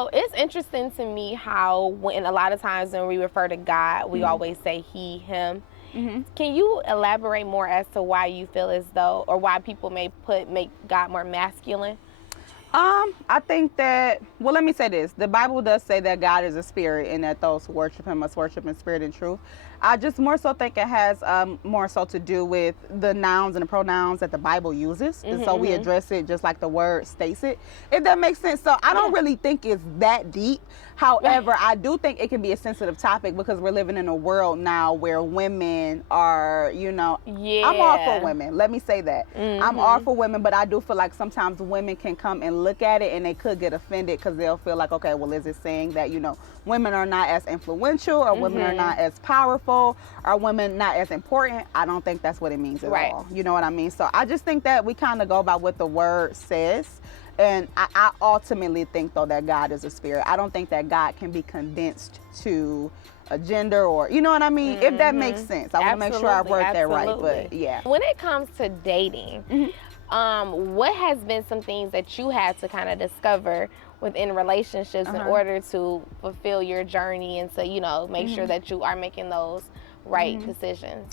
So it's interesting to me how when a lot of times when we refer to God, we always say he, him. Can you elaborate more as to why you feel as though, or why people make God more masculine? I think that, well, let me say this. The Bible does say that God is a spirit and that those who worship him must worship in spirit and truth. I just more so think it has more so to do with the nouns and the pronouns that the Bible uses. And so we address it just like the word states it, if that makes sense. So I don't really think it's that deep. However, I do think it can be a sensitive topic because we're living in a world now where women are, you know, I'm all for women. Let me say that. I'm all for women, but I do feel like sometimes women can come and look at it and they could get offended because they'll feel like, okay, well, is it saying that, you know, women are not as influential or women are not as powerful? Are women not as important? I don't think that's what it means at all. You know what I mean? So I just think that we kind of go by what the word says. And I ultimately think, though, that God is a spirit. I don't think that God can be condensed to a gender or, you know what I mean? If that makes sense. I want to make sure I word that right. But yeah. When it comes to dating, what has been some things that you had to kind of discover within relationships in order to fulfill your journey and to, you know, make sure that you are making those right decisions?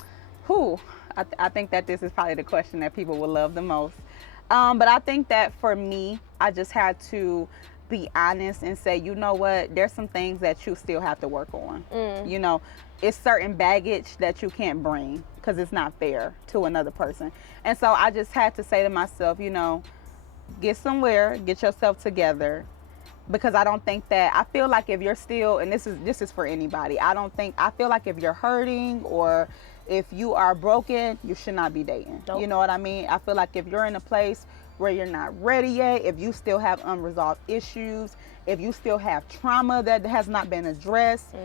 I think that this is probably the question that people will love the most. But I think that for me, I just had to be honest and say, you know what, there's some things that you still have to work on. You know, it's certain baggage that you can't bring because it's not fair to another person. And so I just had to say to myself, you know, get somewhere, get yourself together. Because I don't think that, I feel like if you're still, and this is for anybody, I feel like if you're hurting or if you are broken, you should not be dating. Nope. You know what I mean? I feel like if you're in a place where you're not ready yet, if you still have unresolved issues, if you still have trauma that has not been addressed,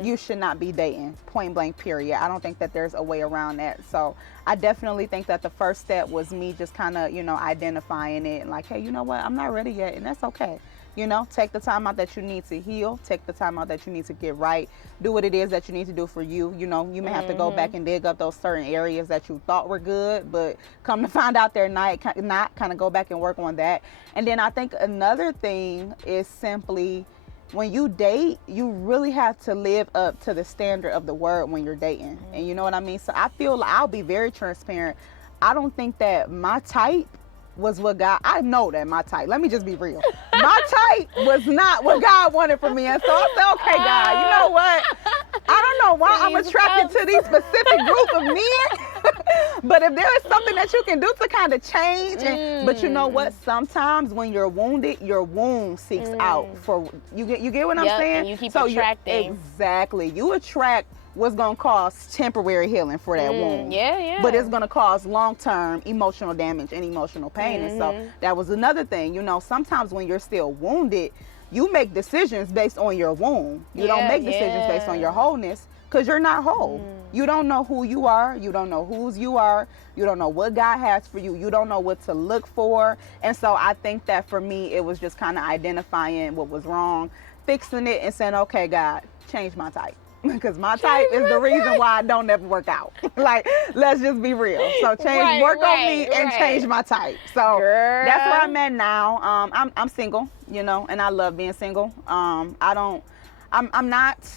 you should not be dating, point blank, period. I don't think that there's a way around that. So I definitely think that the first step was me just kind of, you know, identifying it and like, hey, you know what, I'm not ready yet, and that's okay. You know, take the time out that you need to heal. Take the time out that you need to get right. Do what it is that you need to do for you. You know, you may have to go back and dig up those certain areas that you thought were good, but come to find out they're not, kind of go back and work on that. And then I think another thing is simply when you date, you really have to live up to the standard of the word when you're dating. And you know what I mean? So I feel like I'll be very transparent. I don't think that my type was what God, I know that my type, let me just be real. My type was not what God wanted for me. And so I said, okay, God, you know what? I don't know why I'm attracted to these specific group of men. But if there is something that you can do to kind of change, but you know what? Sometimes when you're wounded, your wound seeks out for, you get what I'm saying? And you keep attracting. Exactly. You attract what's going to cause temporary healing for that wound. But it's going to cause long-term emotional damage and emotional pain. And so that was another thing. You know, sometimes when you're still wounded, you make decisions based on your wound. You don't make decisions based on your wholeness because you're not whole. You don't know who you are. You don't know whose you are. You don't know what God has for you. You don't know what to look for. And so I think that for me, it was just kind of identifying what was wrong, fixing it, and saying, okay, God, change my type. Because my type is the reason why I don't ever work out. Like, let's just be real. So work on me and change my type. So that's where I'm at now. I'm single, you know, and I love being single. I'm not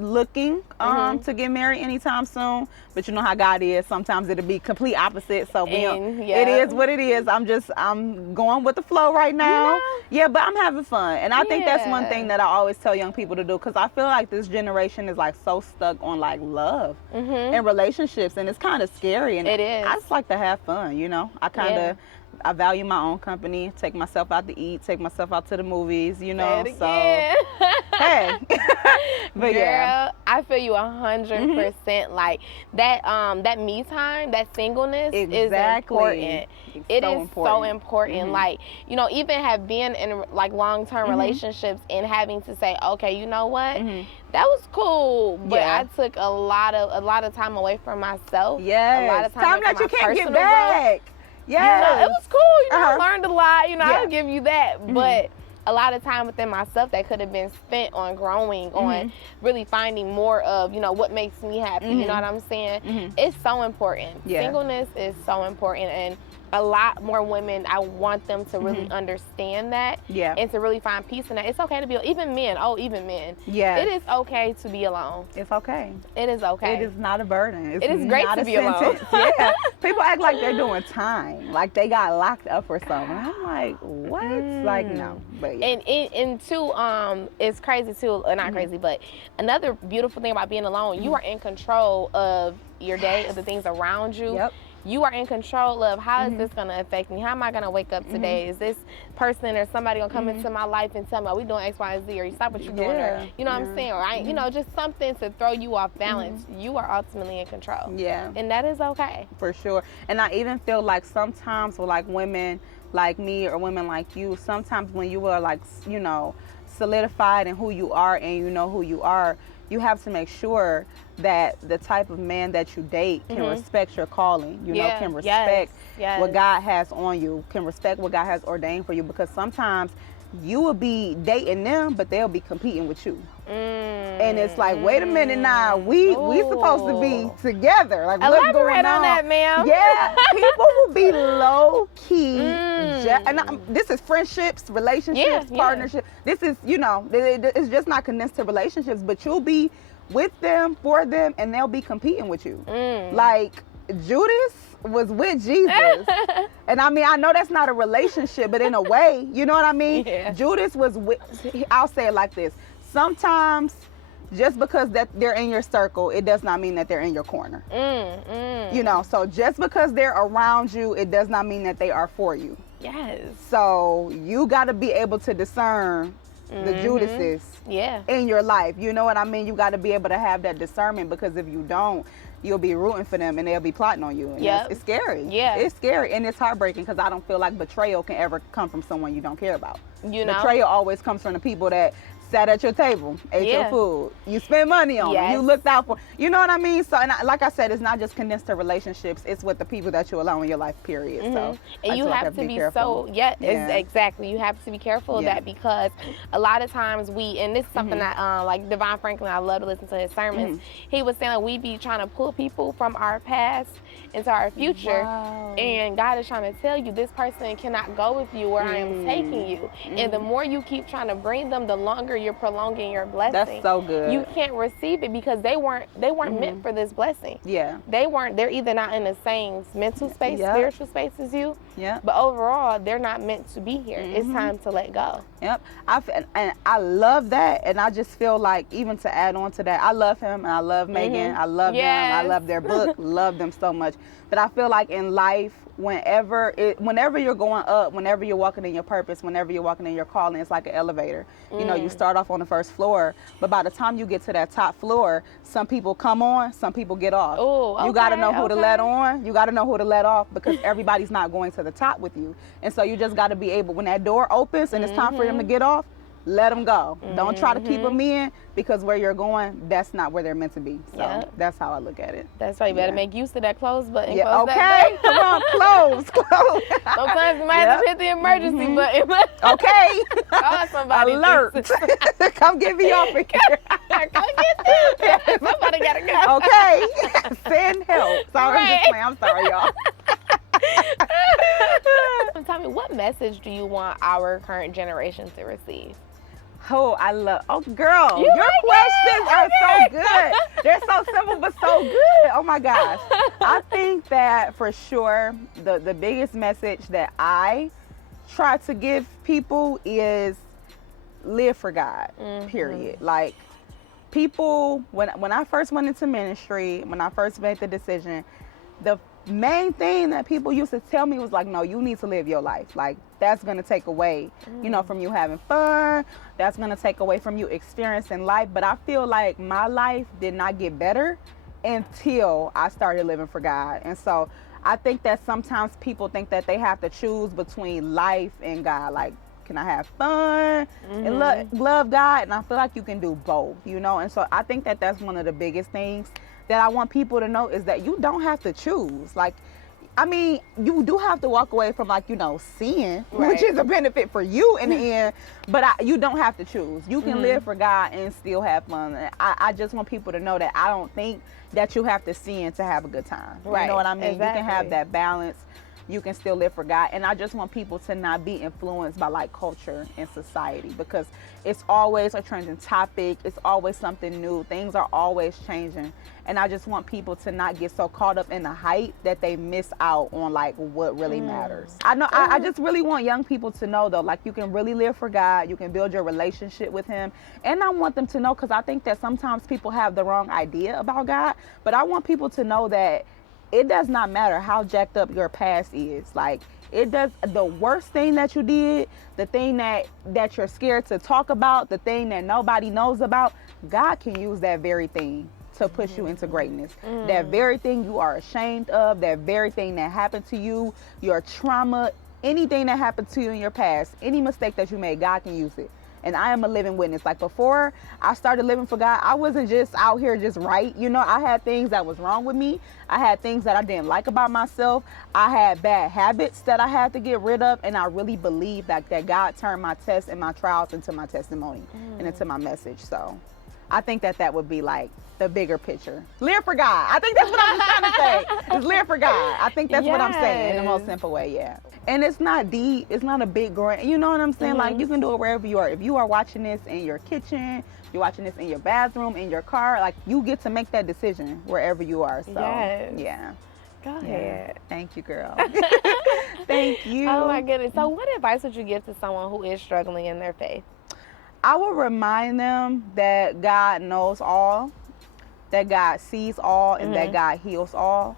looking to get married anytime soon, but you know how God is. Sometimes it'll be complete opposite. So it is what it is. I'm going with the flow right now. Yeah, but I'm having fun, and I think that's one thing that I always tell young people to do, because I feel like this generation is like so stuck on like love and relationships, and it's kind of scary. And it is. I just like to have fun, you know. I value my own company, take myself out to eat, take myself out to the movies, you know. So, hey. But girl, I feel you 100%. Like that me time, that singleness is important. It is so important. Like, you know, even have been in like long-term relationships and having to say, okay, you know what? That was cool, but I took a lot of time away from myself. Yes. A lot of time that you can't get back. Yeah, you know, it was cool. You know, I learned a lot. You know, I'll give you that. But a lot of time within myself that could have been spent on growing, on really finding more of, you know, what makes me happy. You know what I'm saying? It's so important. Singleness is so important. And a lot more women, I want them to really understand that and to really find peace in that. It's okay to be, even men. Yeah. It is okay to be alone. It's okay. It is okay. It is not a burden. It is great to be alone. Yeah. People act like they're doing time, like they got locked up or something. I'm like, what? Like, no. But yeah. And too, it's crazy too, not crazy, but another beautiful thing about being alone, you are in control of your day, of the things around you. Yep. You are in control of how is this going to affect me? How am I going to wake up today? Is this person or somebody going to come into my life and tell me, oh, we doing X, Y, and Z, or you stop what you're doing, or you know what I'm saying? Or you know, just something to throw you off balance. You are ultimately in control. Yeah. And that is okay. For sure. And I even feel like sometimes with like women like me or women like you, sometimes when you are like, you know, solidified in who you are and you know who you are, you have to make sure that the type of man that you date can respect your calling, you know, can respect what God has on you, can respect what God has ordained for you, because sometimes you will be dating them, but they'll be competing with you. And it's like, wait a minute now, we supposed to be together. Like, what's going on that, ma'am. Yeah, people will be low key. And this is friendships, relationships, partnerships. This is, you know, it's just not condensed to relationships, but you'll be with them, for them, and they'll be competing with you. Like Judas was with Jesus. And I mean, I know that's not a relationship, but in a way, you know what I mean? Yeah. Judas was with, I'll say it like this. Sometimes just because that they're in your circle, it does not mean that they're in your corner. You know, so just because they're around you, it does not mean that they are for you. Yes. So you got to be able to discern the Judases in your life. You know what I mean? You got to be able to have that discernment, because if you don't, you'll be rooting for them and they'll be plotting on you. And it's scary. Yeah. It's scary and it's heartbreaking, because I don't feel like betrayal can ever come from someone you don't care about. You know? Betrayal always comes from the people that sat at your table, ate your food, you spent money on them, you looked out for, you know what I mean? So, and like I said, it's not just condensed to relationships, it's with the people that you allow in your life, period. So, and you have to be careful. Exactly. You have to be careful of that, because a lot of times and this is something that, like Devon Franklin, I love to listen to his sermons. He was saying, like, we be trying to pull people from our past into our future, and God is trying to tell you, this person cannot go with you where I am taking you. And the more you keep trying to bring them, the longer you're prolonging your blessing. That's so good. You can't receive it because they weren't meant for this blessing. Yeah. They're either not in the same mental space, spiritual space as you. Yeah. But overall, they're not meant to be here. It's time to let go. Yep. And I love that. And I just feel like, even to add on to that, I love him and I love Megan. I love them. I love their book. Love them so much. But I feel like in life, whenever you're going up, whenever you're walking in your purpose, whenever you're walking in your calling, it's like an elevator. You know, you start off on the first floor, but by the time you get to that top floor, some people come on, some people get off. Ooh, you got to know who to let on, you got to know who to let off, because everybody's not going to the top with you. And so you just got to be able, when that door opens and it's time for them to get off, let them go. Don't try to keep them in, because where you're going, that's not where they're meant to be. So that's how I look at it. That's right. You better make use of that close button. Yeah. Okay. Come on, close. Sometimes you might have to hit the emergency button. Okay. Call somebody. Alert. Come get me off of here. Come get them. Somebody gotta go. Okay. Send help. Sorry, I'm sorry, y'all. Tell me, what message do you want our current generation to receive? Oh, girl, your questions are so good. They're so simple, but so good. Oh my gosh. I think that for sure, the biggest message that I try to give people is live for God, period. Like, people, when I first went into ministry, when I first made the decision, the main thing that people used to tell me was like, no, you need to live your life. Like, that's going to take away, you know, from you having fun. That's going to take away from you experiencing life. But I feel like my life did not get better until I started living for God. And so I think that sometimes people think that they have to choose between life and God. Like, can I have fun and love God? And I feel like you can do both, you know? And so I think that that's one of the biggest things that I want people to know, is that you don't have to choose. Like, I mean, you do have to walk away from, like, you know, sin, which is a benefit for you in the end, but you don't have to choose. You can live for God and still have fun. I just want people to know that I don't think that you have to sin to have a good time. You know what I mean? Exactly. You can have that balance. you can still live for God. And I just want people to not be influenced by like culture and society, because it's always a trending topic. It's always something new. Things are always changing. And I just want people to not get so caught up in the hype that they miss out on like what really matters. I know I just really want young people to know though, like you can really live for God. You can build your relationship with him. And I want them to know, because I think that sometimes people have the wrong idea about God, but I want people to know that it does not matter how jacked up your past is. Like, it does. The worst thing that you did, the thing that you're scared to talk about, the thing that nobody knows about, God can use that very thing to push you into greatness. That very thing you are ashamed of, that very thing that happened to you, your trauma, anything that happened to you in your past, any mistake that you made, God can use it. And I am a living witness. Like, before I started living for God, I wasn't just out here just right. You know, I had things that was wrong with me. I had things that I didn't like about myself. I had bad habits that I had to get rid of. And I really believe that God turned my tests and my trials into my testimony and into my message. So I think that would be like the bigger picture. Live for God. I think that's what I'm just trying to say. Is live for God. I think that's what I'm saying in the most simple way, yeah. And it's not deep. It's not a big grand. You know what I'm saying? Like, you can do it wherever you are. If you are watching this in your kitchen, you're watching this in your bathroom, in your car, like, you get to make that decision wherever you are. So, yeah. Go ahead. Thank you, girl. Thank you. Oh, my goodness. So what advice would you give to someone who is struggling in their faith? I will remind them that God knows all, that God sees all, and that God heals all.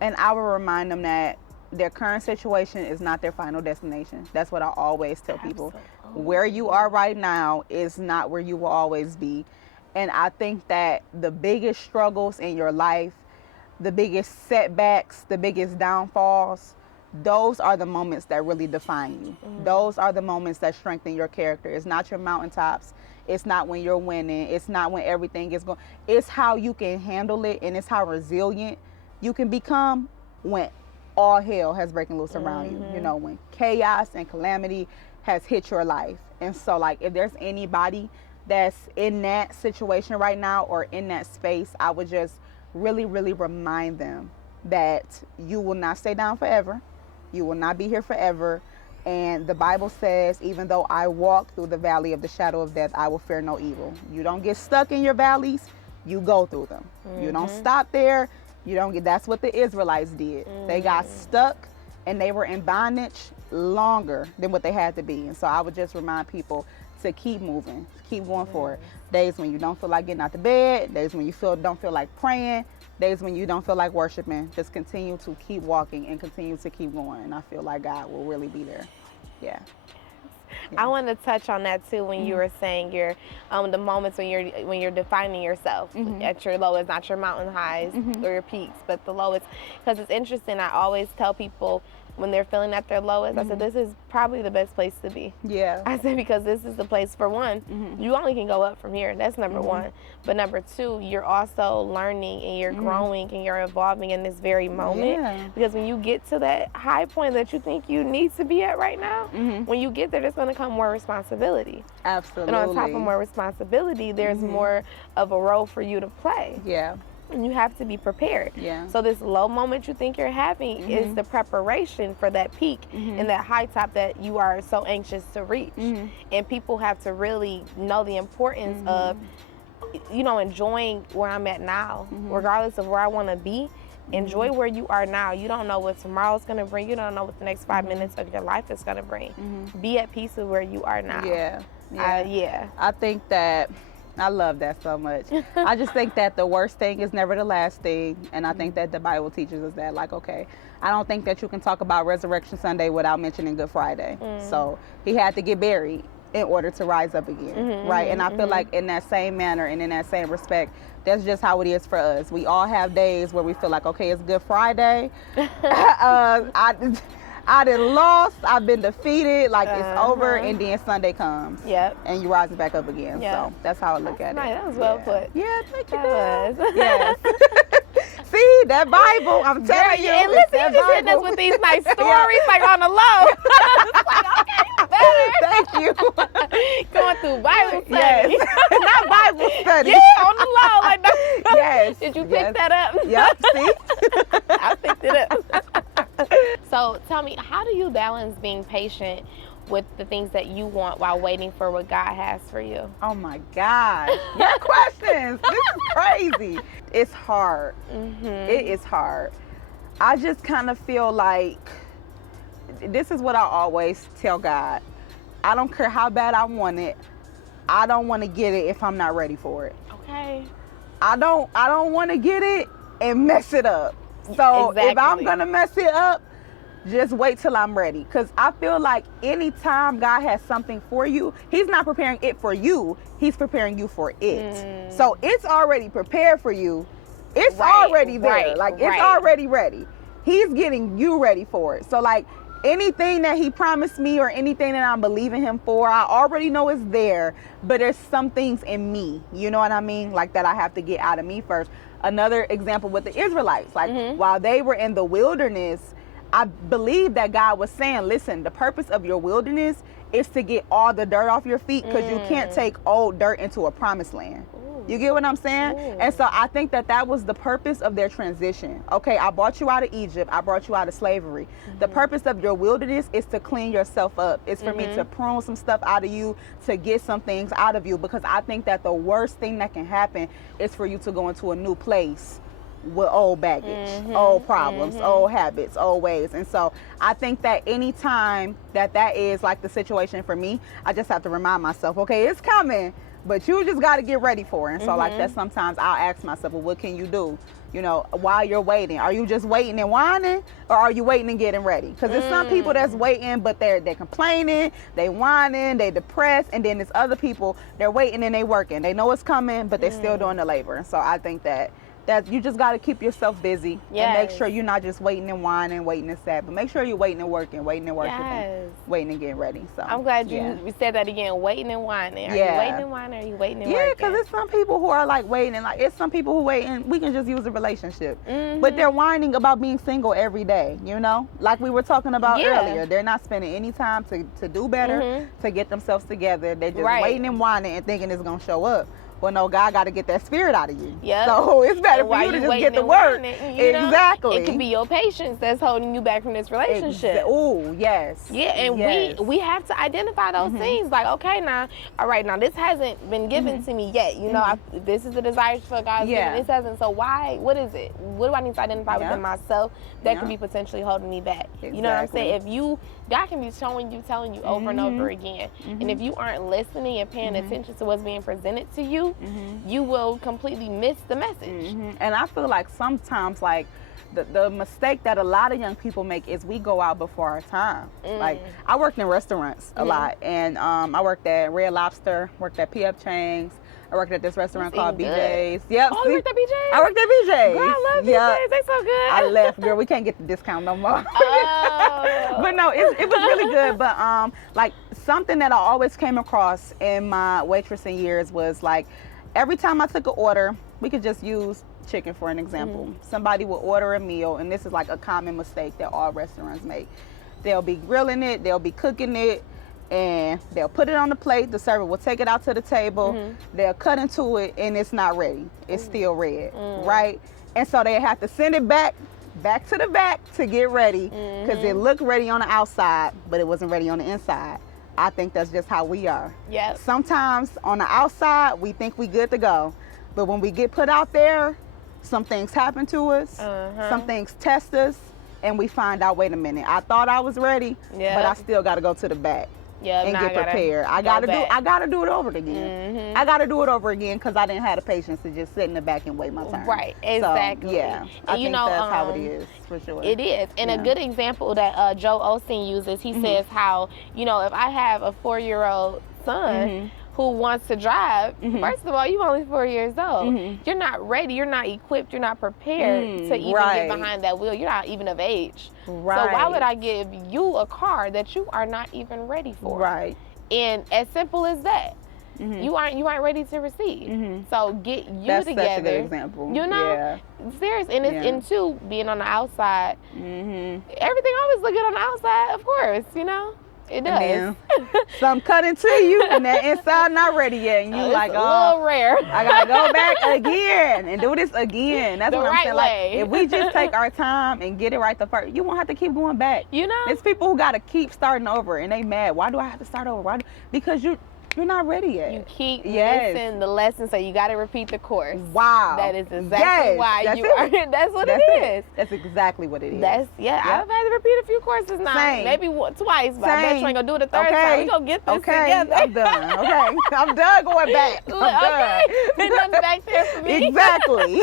And I will remind them that their current situation is not their final destination. That's what I always tell people. Where you are right now is not where you will always be. And I think that the biggest struggles in your life, the biggest setbacks, the biggest downfalls, those are the moments that really define you. Those are the moments that strengthen your character. It's not your mountaintops. It's not when you're winning. It's not when everything is going. It's how you can handle it, and it's how resilient you can become when all hell has breaking loose around you. You know, when chaos and calamity has hit your life. And so, like, if there's anybody that's in that situation right now or in that space, I would just really, really remind them that you will not stay down forever. You will not be here forever. And the Bible says, even though I walk through the valley of the shadow of death, I will fear no evil. You don't get stuck in your valleys. You go through them. You don't stop there. You don't get. That's what the Israelites did. They got stuck and they were in bondage longer than what they had to be. And so I would just remind people to keep moving, keep going for it. Days when you don't feel like getting out of bed, days when you don't feel like praying, days when you don't feel like worshiping, just continue to keep walking and continue to keep going. And I feel like God will really be there. Yeah. I want to touch on that too when you were saying your the moments when you're defining yourself at your lowest, not your mountain highs or your peaks, but the lowest. Because it's interesting. I always tell people when they're feeling at their lowest, I said, this is probably the best place to be. Yeah. I said, because this is the place, for one, you only can go up from here. That's number one. But number two, you're also learning and you're growing and you're evolving in this very moment. Yeah. Because when you get to that high point that you think you need to be at right now, when you get there, there's going to come more responsibility. Absolutely. And on top of more responsibility, there's more of a role for you to play. Yeah. And you have to be prepared. Yeah. So this low moment you think you're having is the preparation for that peak and that high top that you are so anxious to reach. And people have to really know the importance of, you know, enjoying where I'm at now, regardless of where I want to be. Enjoy where you are now. You don't know what tomorrow's going to bring. You don't know what the next 5 minutes of your life is going to bring. Be at peace with where you are now. Yeah. I think that I love that so much. I just think that the worst thing is never the last thing. And I think that the Bible teaches us that, like, okay, I don't think that you can talk about Resurrection Sunday without mentioning Good Friday. So he had to get buried in order to rise up again, right? And I feel like in that same manner and in that same respect, that's just how it is for us. We all have days where we feel like, okay, it's Good Friday. I done lost, I've been defeated, like it's over, and then Sunday comes. And you rise back up again. So that's how I look at it. That was well put. Yeah, thank you. That was. Yes. See, that Bible, I'm telling you. And listen, you just hitting us with these nice stories, like on the low. It's like, okay, better. Thank you. Going through Bible study. Yes. Not Bible study. Yeah, on the low. Like that. Yes. Did you pick that up? Yep, see? I picked it up. So tell me, how do you balance being patient with the things that you want while waiting for what God has for you? Oh my gosh, your questions. This is crazy. It's hard. It is hard. I just kind of feel like, this is what I always tell God. I don't care how bad I want it. I don't want to get it if I'm not ready for it. Okay. I don't want to get it and mess it up. So if I'm going to mess it up, just wait till I'm ready. Because I feel like anytime God has something for you, he's not preparing it for you. He's preparing you for it. So it's already prepared for you. It's already there. It's already ready. He's getting you ready for it. So like anything that he promised me or anything that I'm believing him for, I already know is there. But there's some things in me, you know what I mean? Like that I have to get out of me first. Another example with the Israelites, like while they were in the wilderness, I believe that God was saying, listen, the purpose of your wilderness is to get all the dirt off your feet, because you can't take old dirt into a promised land. You get what I'm saying? And so I think that that was the purpose of their transition. Okay, I brought you out of Egypt. I brought you out of slavery. The purpose of your wilderness is to clean yourself up. It's for me to prune some stuff out of you, to get some things out of you, because I think that the worst thing that can happen is for you to go into a new place with old baggage, old problems, old habits, old ways. And so I think that anytime that is like the situation for me, I just have to remind myself, okay, it's coming, but you just got to get ready for it. And so like that, sometimes I'll ask myself, well, what can you do? You know, while you're waiting, are you just waiting and whining, or are you waiting and getting ready? Because there's some people that's waiting, but they're complaining, they whining, they depressed, and then there's other people, they're waiting and they working. They know it's coming, but they're still doing the labor. And so I think that you just got to keep yourself busy and make sure you're not just waiting and whining, waiting and sad, but make sure you're waiting and working, waiting and waiting and getting ready. So I'm glad you said that again, waiting and whining. Are you waiting and whining, or are you waiting and working? Yeah, because it's some people who are like waiting, and like it's some people who wait, and we can just use a relationship, but they're whining about being single every day, you know, like we were talking about earlier. They're not spending any time to do better, to get themselves together. They're just waiting and whining and thinking it's going to show up. Well, no, God got to get that spirit out of you. Yeah. So it's better for you to just get the work. Exactly. It could be your patience that's holding you back from this relationship. Oh, yes. Yeah, and we have to identify those things. Like, okay, now, all right, now this hasn't been given to me yet. You know, this is the desire for God. Yeah. This hasn't. So why? What is it? What do I need to identify within myself that could be potentially holding me back? Exactly. You know what I'm saying? God can be telling you over and over again. And if you aren't listening and paying attention to what's being presented to you, you will completely miss the message. And I feel like sometimes, like, the mistake that a lot of young people make is we go out before our time. Like, I worked in restaurants a lot, and I worked at Red Lobster, worked at P.F. Chang's. I worked at this restaurant called BJ's. Yep. Oh, you worked at BJ's? I worked at BJ's. Girl, I love BJ's. They so good. I left, girl. We can't get the discount no more. But no, it was really good. But like something that I always came across in my waitressing years was like, every time I took an order, we could just use chicken for an example. Somebody will order a meal, and this is like a common mistake that all restaurants make. They'll be grilling it, they'll be cooking it, and they'll put it on the plate. The server will take it out to the table. They'll cut into it, and it's not ready. It's still red, right? And so they have to send it back to the back to get ready, because it looked ready on the outside, but it wasn't ready on the inside. I think that's just how we are. Yep. Sometimes on the outside, we think we good to go, but when we get put out there, some things happen to us, some things test us, and we find out, wait a minute, I thought I was ready, but I still got to go to the back. And get prepared. I gotta do it over again. I gotta do it over again, because I didn't have the patience to just sit in the back and wait my turn. Right, exactly. So, yeah, I think that's how it is, for sure. It is. And a good example that Joe Osteen uses, he says how, you know, if I have a 4-year-old son who wants to drive, first of all, you're only 4 years old. You're not ready, you're not equipped, you're not prepared to even get behind that wheel. You're not even of age. So why would I give you a car that you are not even ready for? Right. And as simple as that. You aren't ready to receive. So get you That's together. Such a good example. You know, serious. And it's into being on the outside. Everything always look good on the outside, of course. You know. It does. And then some cut into you, and that inside not ready yet, and you It's like, a little rare. I gotta go back again and do this again. That's what I'm saying. Way. Like, if we just take our time and get it right the first, you won't have to keep going back. You know, there's people who gotta keep starting over, and they mad. Why do I have to start over? Because you're not ready yet. You keep missing the lesson, so you got to repeat the course. Wow. That is exactly why you are. That's what it is. That's exactly what it is. I've had to repeat a few courses now. Same. Maybe twice, but I bet you ain't going to do it the third time. We're going to get this together. I'm done. Okay. I'm done going back. I'm done. Nothing back there for me. Exactly.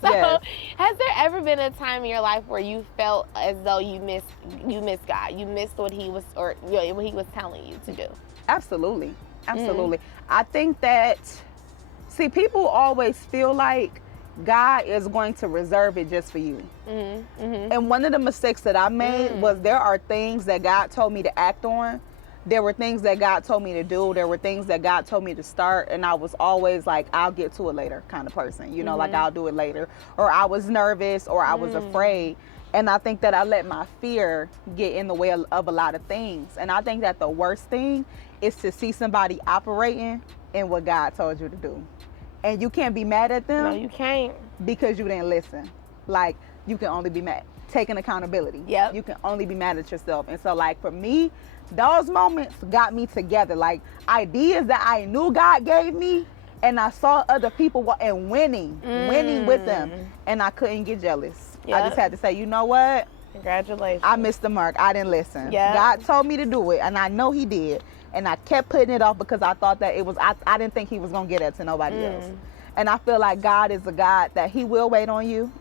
So, has there ever been a time in your life where you felt as though you missed God? You missed what He was, or what He was telling you to do? Absolutely. I think that, people always feel like God is going to reserve it just for you. And one of the mistakes that I made was there are things that God told me to act on. There were things that God told me to do. There were things that God told me to start. And I was always like, I'll get to it later kind of person. Like I'll do it later. Or I was nervous, or I was afraid. And I think that I let my fear get in the way of a lot of things. And I think that the worst thing is to see somebody operating in what God told you to do. And you can't be mad at them. No, you can't. Because you didn't listen. Like, you can only be mad. Taking accountability. Yep. You can only be mad at yourself. And so, like, for me, those moments got me together. Like, ideas that I knew God gave me, and I saw other people winning with them. And I couldn't get jealous. Yep. I just had to say, you know what? Congratulations. I missed the mark. I didn't listen. Yep. God told me to do it, and I know He did. And I kept putting it off because I thought that it was, I didn't think He was going to get it to nobody else. And I feel like God is a God that He will wait on you,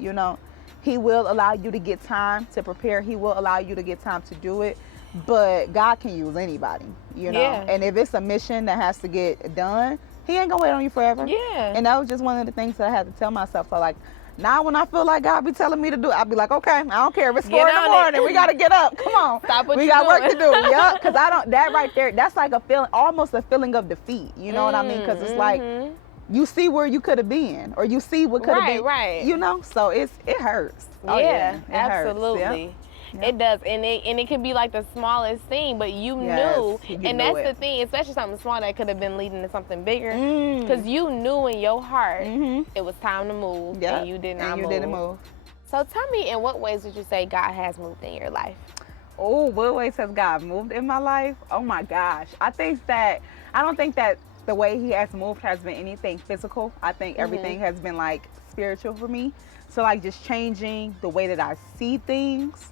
He will allow you to get time to prepare. He will allow you to get time to do it. But God can use anybody, Yeah. And if it's a mission that has to get done, He ain't going to wait on you forever. Yeah. And that was just one of the things that I had to tell myself. So, like, now when I feel like God be telling me to do it, I'll be like, okay, I don't care if it's 4 in the morning. We got to get up. Come on. Stop what we got work to do. Yeah, because that right there, that's like a feeling, almost a feeling of defeat. You know what I mean? Because it's like, you see where you could have been, or you see what could have been. Right. So it hurts. It Hurts. absolutely. Yeah. It does, and it can be like the smallest thing, but you knew, and that's the thing, especially something small that could have been leading to something bigger, because you knew in your heart it was time to move, and you did not move. Didn't move. So tell me, in what ways would you say God has moved in your life? Oh, what ways has God moved in my life? Oh my gosh, I don't think that the way He has moved has been anything physical. I think everything has been like spiritual for me. So like just changing the way that I see things.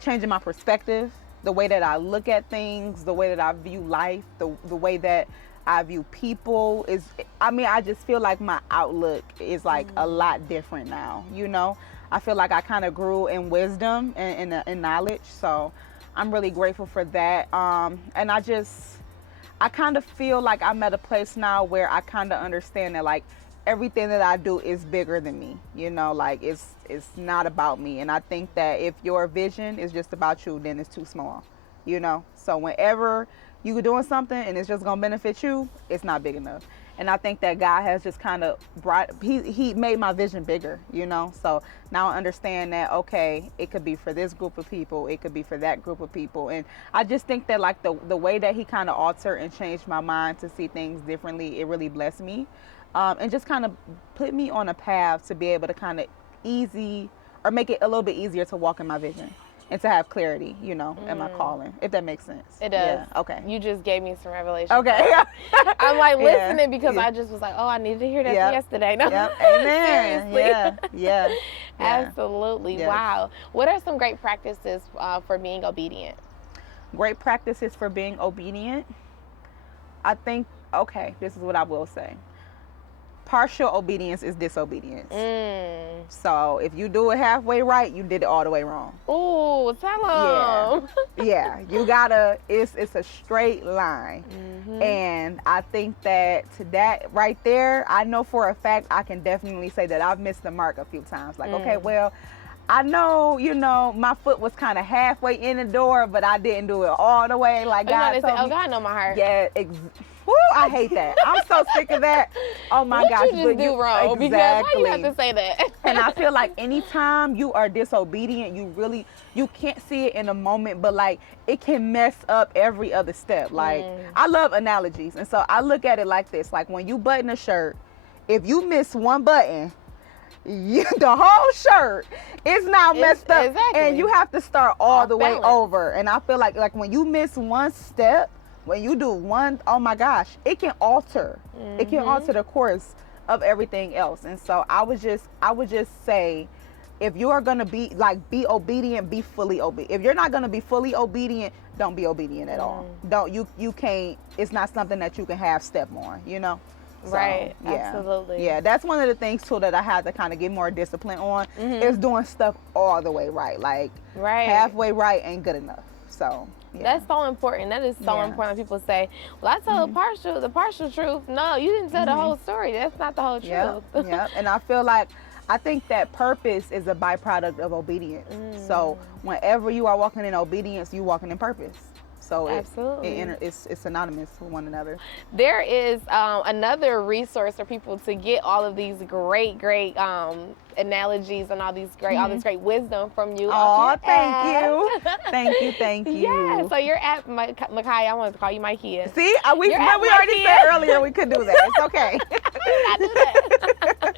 Changing my perspective, the way that I look at things, the way that I view life, the way that I view people I just feel like my outlook is like a lot different now, I feel like I kind of grew in wisdom and in knowledge, so I'm really grateful for that. And I kind of feel like I'm at a place now where I kind of understand that like everything that I do is bigger than me, like it's not about me. And I think that if your vision is just about you, then it's too small, so whenever you're doing something and it's just gonna benefit you, it's not big enough. And I think that God has just kind of he made my vision bigger, so now I understand that, okay, it could be for this group of people, it could be for that group of people. And I just think that like the way that He kind of altered and changed my mind to see things differently, it really blessed me. And just kind of put me on a path to be able to kind of make it a little bit easier to walk in my vision and to have clarity, in my calling, if that makes sense. It does. Yeah. Okay. You just gave me some revelation. Okay. I'm like listening because I just was like, oh, I needed to hear that yesterday. No. Yep. Amen. Seriously. Yeah. Absolutely. Yes. Wow. What are some great practices for being obedient? Great practices for being obedient? I think, okay, this is what I will say. Partial obedience is disobedience. So if you do it halfway right, you did it all the way wrong. Ooh, tell them. Yeah, you gotta, it's a straight line. And I think that right there, I know for a fact, I can definitely say that I've missed the mark a few times. Like, okay, well, I know, my foot was kind of halfway in the door, but I didn't do it all the way. Like God told me. God know my heart. Yeah, Woo, I hate that. I'm so sick of that. Oh my what gosh. You just do wrong. Exactly. Because why you have to say that? And I feel like anytime you are disobedient, you can't see it in a moment, but like it can mess up every other step. Like I love analogies. And so I look at it like this. Like when you button a shirt, if you miss one button, the whole shirt is now messed up. Exactly. And you have to start all the way over. And I feel like when you miss one step, when you do one, oh my gosh, it can alter. It can alter the course of everything else. And so I would just say, if you are gonna be obedient, be fully obedient. If you're not gonna be fully obedient, don't be obedient at all. Don't you can't. It's not something that you can have step on. You know. So, right. Yeah. Absolutely. Yeah, that's one of the things too that I had to kind of get more discipline on is doing stuff all the way right. Like halfway right ain't good enough. So yeah. That's so important. That is so important. People say, "Well, I told the partial truth." No, you didn't tell the whole story. That's not the whole truth. Yeah. And I think that purpose is a byproduct of obedience. So whenever you are walking in obedience, you're walking in purpose. So absolutely, it's synonymous with one another. There is another resource for people to get all of these great analogies and all this great wisdom from you. Oh, thank you. Yeah. So you're at Mikiah. I wanted to call you Mikiah. See, we already said earlier we could do that. It's okay. I do that.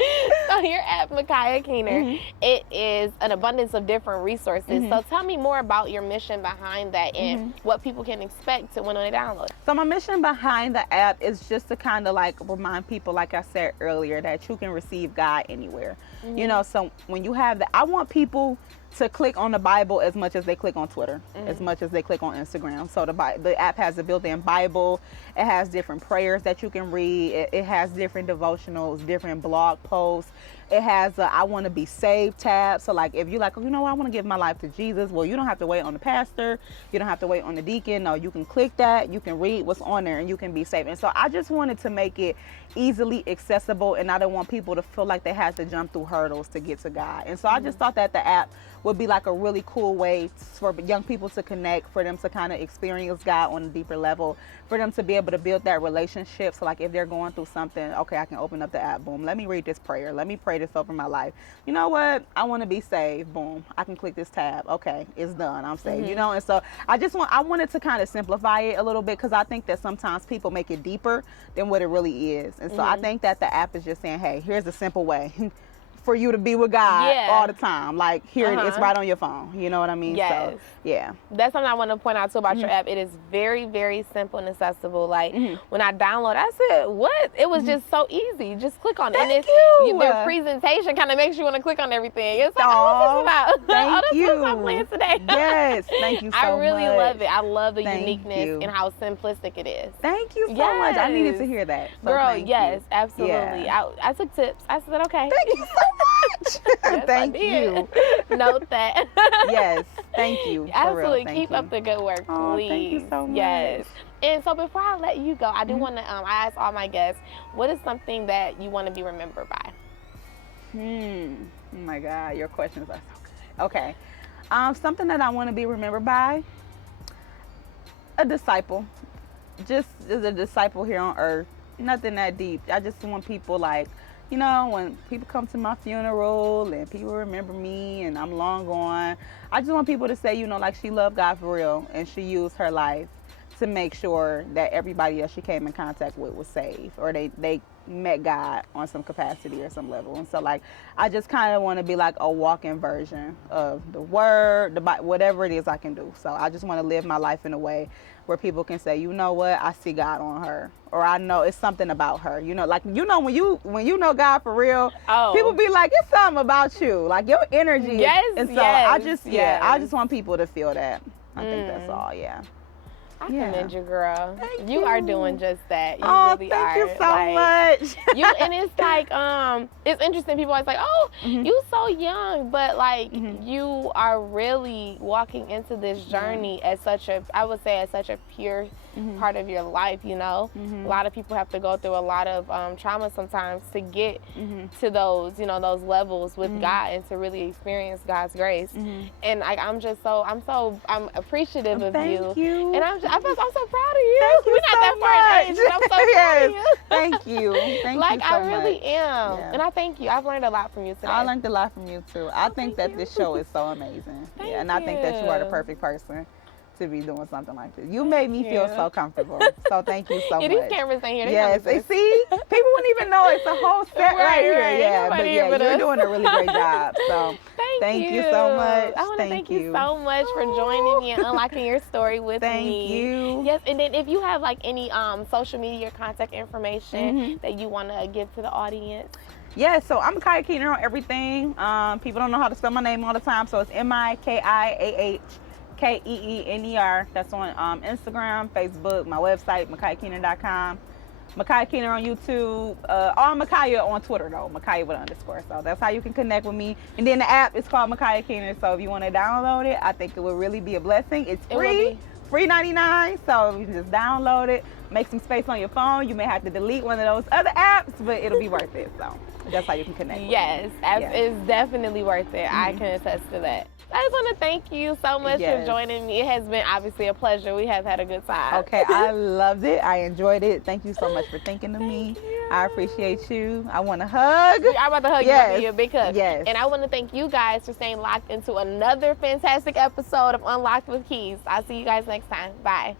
So you're at Mikiah Keener. It is an abundance of different resources. So tell me more about your mission behind that and what people can expect when they download. So my mission behind the app is just to kind of like remind people, like I said earlier, that you can receive God anywhere. You know, so when you have that, I want people to click on the Bible as much as they click on Twitter, as much as they click on Instagram. So the app has a built-in Bible. It has different prayers that you can read. It has different devotionals, different blog posts. It has a I want to be saved tab. So like if you're like, oh, you know what, I want to give my life to Jesus. Well, you don't have to wait on the pastor. You don't have to wait on the deacon. No, you can click that. You can read what's on there and you can be saved. And so I just wanted to make it easily accessible, and I don't want people to feel like they have to jump through hurdles to get to God. And so I just thought that the app would be like a really cool way for young people to connect, for them to kind of experience God on a deeper level, for them to be able to build that relationship. So like if they're going through something, okay, I can open up the app, boom, let me read this prayer, let me pray this over my life. You know what, I want to be saved, boom, I can click this tab, okay, it's done, I'm saved. You know. And so I wanted to kind of simplify it a little bit, because I think that sometimes people make it deeper than what it really is. And so I think that the app is just saying, hey, here's a simple way for you to be with God all the time. Like here it's right on your phone. You know what I mean? Yes. So, yeah. That's something I want to point out too about your app. It is very, very simple and accessible. Like when I download, I said, what? It was just so easy. Just click on it. Thank and you. Their presentation kind of makes you want to click on everything. It's like, oh, what's this about? Thank this you. is my plan today. Yes. Thank you so much. I really love it. I love the uniqueness you. and how simplistic it is. Thank you so much. I needed to hear that. So girl, yes, absolutely. Yeah. I took tips. I said, okay. Thank you so much. Yes, Thank you. Note that. Yes. Thank you. Absolutely. Thank Keep you. up the good work, please. Oh, thank you so much. Yes. And so before I let you go, I do want to I ask all my guests, what is something that you want to be remembered by? Oh my God, your questions are so good. Okay. Something that I want to be remembered by, a disciple. Just as a disciple here on earth. Nothing that deep. I just want people like, you know, when people come to my funeral and people remember me and I'm long gone, I just want people to say, you know, like she loved God for real and she used her life to make sure that everybody else she came in contact with was saved, or they met God on some capacity or some level. And so like I just kind of want to be like a walking version of the word, the Bible, whatever it is I can do. So I just want to live my life in a way where people can say, you know what, I see God on her, or I know it's something about her. You know, like, you know, when you know God for real, people be like, it's something about you, like your energy. Yes. And so I just want people to feel that. I think that's all. Yeah. I commend you, girl. Thank you are doing just that. You really thank are. you so much. And it's like, it's interesting. People always like, oh, you so young, but like you are really walking into this journey as such a, I would say, as such a pure part of your life. You know, a lot of people have to go through a lot of trauma sometimes to get to those, you know, those levels with God and to really experience God's grace. And like, I'm appreciative of Thank you. And I'm I'm so proud of you. Thank you We're not so that far in much. age, but I'm so proud of you. Thank you. Thank like, you so I really much. am. Yeah. And I thank you. I've learned a lot from you today. I learned a lot from you too. I think that this show is so amazing. Yeah, and I think that you are the perfect person to be doing something like this. You made me feel so comfortable. So thank you so much. These cameras in here. Yes, see, people wouldn't even know it's a whole set right here. Right. Yeah, but yeah, you're doing a really great job. So thank you so much. I want to thank you so much for joining me and unlocking your story with me. Thank you. Yes, and then if you have like any social media contact information that you want to give to the audience. Yeah, so I'm Mikiah Keener on everything. People don't know how to spell my name all the time, so it's MikiahKeener. That's on Instagram, Facebook, my website, MikiahKeener.com. Mikiah Keener on YouTube. All Mikiah on Twitter though, Mikiah with _. So that's how you can connect with me. And then the app is called Mikiah Keener. So if you want to download it, I think it would really be a blessing. It's free. Free 99, so you can just download it, make some space on your phone. You may have to delete one of those other apps, but it'll be worth it. So that's how you can connect with me. It's definitely worth it. I can attest to that. I just want to thank you so much for joining me. It has been obviously a pleasure. We have had a good time. Okay, I loved it. I enjoyed it. Thank you so much for thinking of me. I appreciate you. I want to hug. I'm about to hug you. Give you a big hug. Yes. And I want to thank you guys for staying locked into another fantastic episode of Unlocked with Keys. I'll see you guys next time. Bye.